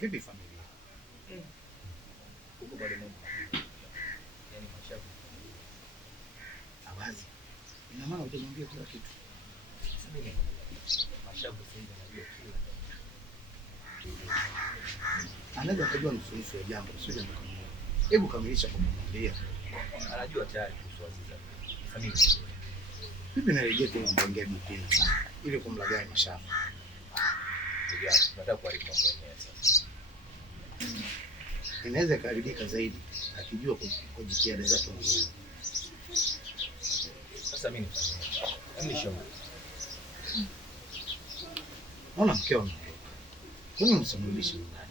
Vipi familia? Huko bado mambo. Yaani mashavu. Awazi. Ina maana hujamwambia kila kitu. Sasa mimi mashavu sasa hivi anajua kila kitu. Anaweza kujua nusu ya jambo, sio jambo kamili. Hebu kamilisha kwa kumwambia. Anajua tayari kuhusu Aziza. Familia. Vipi narejea tena mbongea mpira ili kumlagai mashavu. Ndio, nataka kuharibu mambo yenyewe sasa. Inaweza kuharibika zaidi akijua kwa jitihada zake mwenyewe. Sasa mimi nifanye. Nishauri. Naona mkeo anaondoka. Kwa nini msimrudishe nyumbani?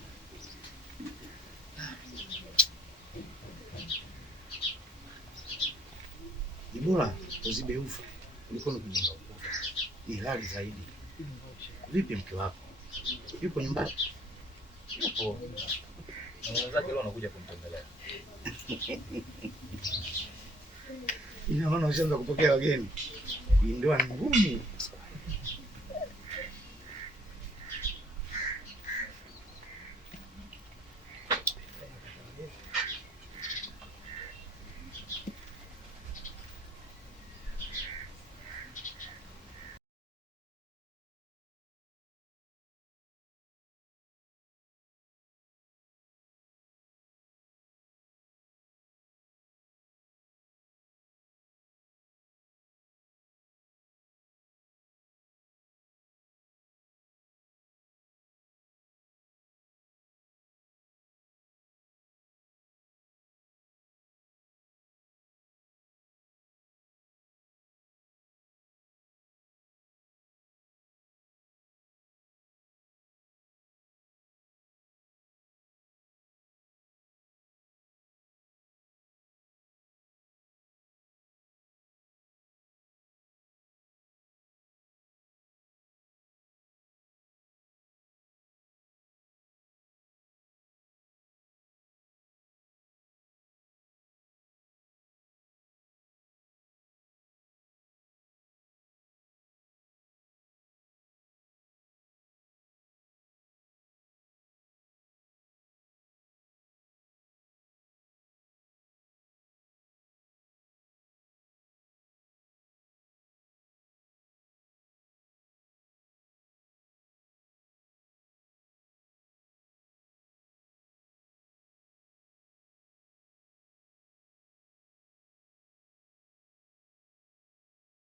Ni bora uzibe ufa kuliko kujenga ukuta. Ni halali zaidi. Vipi mke wako? Yupo nyumbani? Yupo. Na mwenzake leo anakuja kumtembelea. Ina maana ushaanza kupokea wageni. Hii ndoa ni ngumu.